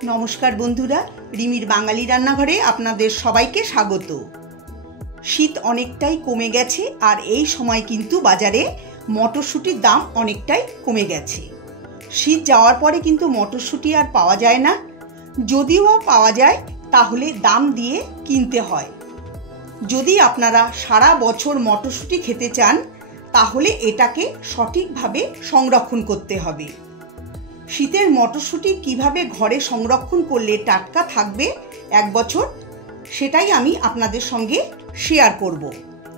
नमस्कार बंधुरा रिमिर बांगाली रान्नाघरे आपनादेर सबाइके स्वागत। शीत अनेकटाई कमे गेछे और एई समय किन्तु बाजारे मटरशुटिर दाम अनेकटाई कमे गेछे। शीत जाओयार परे किन्तु मटरशुटि आर पाওয়া যায় ना, যদিও पाওয়া যায় ताहले दाम दिए किनते हय। यदि आपनारा सारा बछर मटरशुटि खेते चान ताहले एटाके सठिकभावे संरक्षण करते हबे। शीतेर मटरशुटि किभाबे घरे संरक्षण करले टाटका थाकबे एक बछर सेटाई आमी आपनादेर संगे शेयर करब।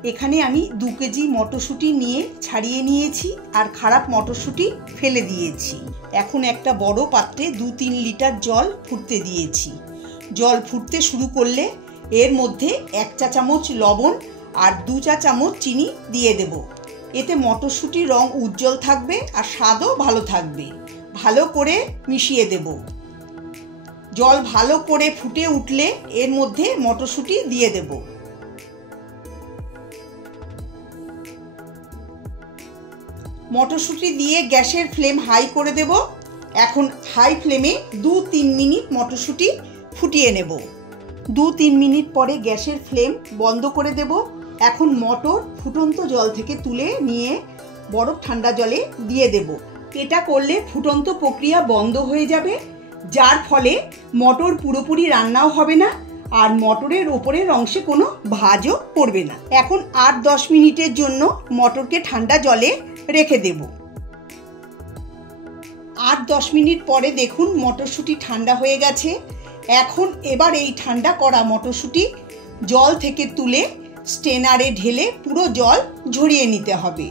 एखाने आमी 2 केजी मटरशुटि निये छाड़िये नियेछि और खराब मटरशुटि फेले दियेछि। एखन एकटा बड़ो पात्रे 2-3 लिटार जल फुटते दियेछि। जल फुटते शुरू करले एर मध्य 1 चा चामच लवण और 2 चा चामच चीनी दिए देब। एते मटरशुटिर रंग उज्जवल थाकबे और स्वादो भालो थाकबे। भालो करे मिशिए देब। जल भालो करे फुटे उठले एर मध्य मटरशुटि दिए देब। मटरशुटि दिए गैसेर फ्लेम हाई करे देब। एखन हाई फ्लेमे 2-3 मिनिट मटरशुटि फुटिए नेब। 2-3 मिनिट परे गैसेर फ्लेम बंद करे देब। एखन मटर फुटন্ত जल थेके तुले निये बरफ ठंडा जले दिए देब। এটা করলে ফুটন্ত প্রক্রিয়া বন্ধ হয়ে যাবে, যার ফলে মটর পুরোপুরি রান্নাও হবে না আর মটরের উপরের অংশে কোনো ভাঁজও পড়বে না। এখন 8-10 মিনিটের জন্য মটরকে ঠান্ডা জলে রেখে দেব। 8-10 মিনিট পরে দেখুন মটরশুঁটি ঠান্ডা হয়ে গেছে। এখন এবার এই ঠান্ডা করা মটরশুঁটি জল থেকে তুলে স্ট্রেনারে ঢেলে পুরো জল ঝরিয়ে নিতে হবে।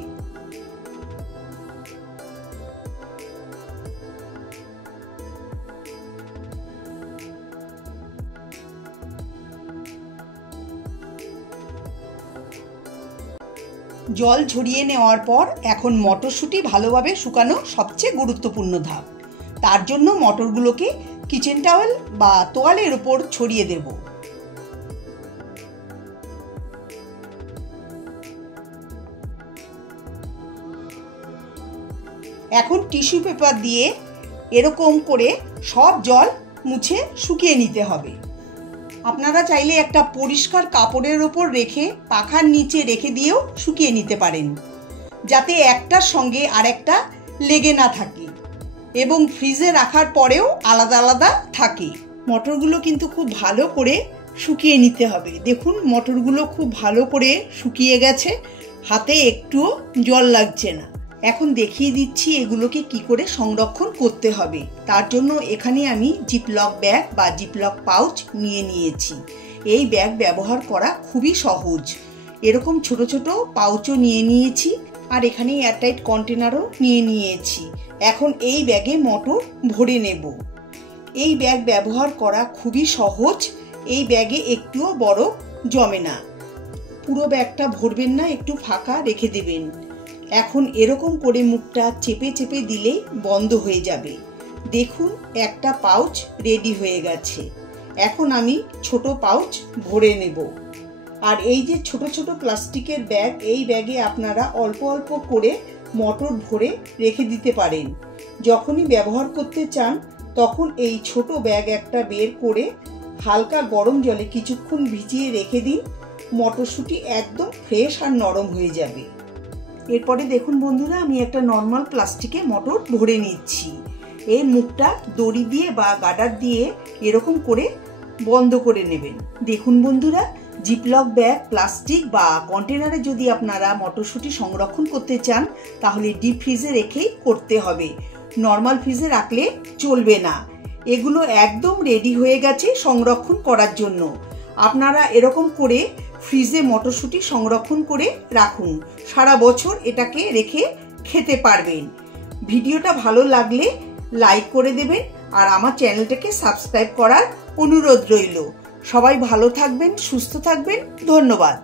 जल झरिए नेওয়ার पर এখন মটরশুঁটি ভালোভাবে শুকানো সবচেয়ে গুরুত্বপূর্ণ ধাপ। তার জন্য মটরগুলোকে কিচেন টাওয়েল বা তোয়ালের উপর ছড়িয়ে দেব। এখন টিস্যু পেপার দিয়ে এরকম করে সব জল মুছে শুকিয়ে নিতে হবে। আপনারা চাইলে একটা পরিষ্কার কাপড়ের উপর রেখে পাখার নিচে রেখে দিয়েও শুকিয়ে নিতে পারেন, যাতে একটার সঙ্গে আরেকটা লেগে না থাকে এবং ফ্রিজে রাখার পরেও আলাদা আলাদা থাকে। মটরগুলো কিন্তু খুব ভালো করে শুকিয়ে নিতে হবে। দেখুন মটরগুলো খুব ভালো করে শুকিয়ে গেছে, হাতে একটুও জল লাগছে না। এখন দেখিয়ে দিচ্ছি এগুলোকে কি করে সংরক্ষণ করতে হবে। তার জন্য এখানে আমি জিপলক ব্যাগ বা জিপলক পাউচ নিয়ে নিয়েছি। এই ব্যাগ ব্যবহার করা খুবই সহজ। এরকম ছোট ছোট পাউচও নিয়ে নিয়েছি আর এখানে এয়ারটাইট কন্টেনারও নিয়ে নিয়েছি। এখন এই ব্যাগে মটর ভরে নেব। এই ব্যাগ ব্যবহার করা খুবই সহজ। এই ব্যাগে একটুও বরফ জমে না। পুরো ব্যাগটা ভরবেন না, একটু ফাঁকা রেখে দেবেন। এখন এরকম করে মুখটা চেপে চেপে দিলেই বন্ধ হয়ে যাবে। দেখুন একটা পাউচ রেডি হয়ে গেছে। এখন আমি ছোট পাউচ ভরে নেব। আর এই যে ছোট ছোট প্লাস্টিকের ব্যাগ, এই ব্যাগে আপনারা অল্প অল্প করে মটর ভরে রেখে দিতে পারেন। যখনই ব্যবহার করতে চান তখন এই ছোট ব্যাগ একটা বের করে হালকা গরম জলে কিছুক্ষণ ভিজিয়ে রেখে দিন। মটরশুঁটি একদম ফ্রেশ আর নরম হয়ে যাবে। এরপরে দেখুন বন্ধুরা, আমি একটা নর্মাল প্লাস্টিকে মটর ভরে নিচ্ছি। এই মুখটা দড়ি দিয়ে বা গার্ডার দিয়ে এরকম করে বন্ধ করে নেবেন। দেখুন বন্ধুরা, জিপলক ব্যাগ, প্লাস্টিক বা কন্টেনারে যদি আপনারা মটরশুঁটি সংরক্ষণ করতে চান তাহলে ডিপ ফ্রিজে রেখেই করতে হবে। নর্মাল ফ্রিজে রাখলে চলবে না। এগুলো একদম রেডি হয়ে গেছে সংরক্ষণ করার জন্য। আপনারা এরকম করে ফ্রিজে মটরশুঁটি সংরক্ষণ করে রাখুন। সারা বছর এটাকে রেখে খেতে পারবেন। ভিডিওটা ভালো লাগলে লাইক করে দেবেন আর আমার চ্যানেলটাকে সাবস্ক্রাইব করার অনুরোধ রইল। সবাই ভালো থাকবেন, সুস্থ থাকবেন। ধন্যবাদ।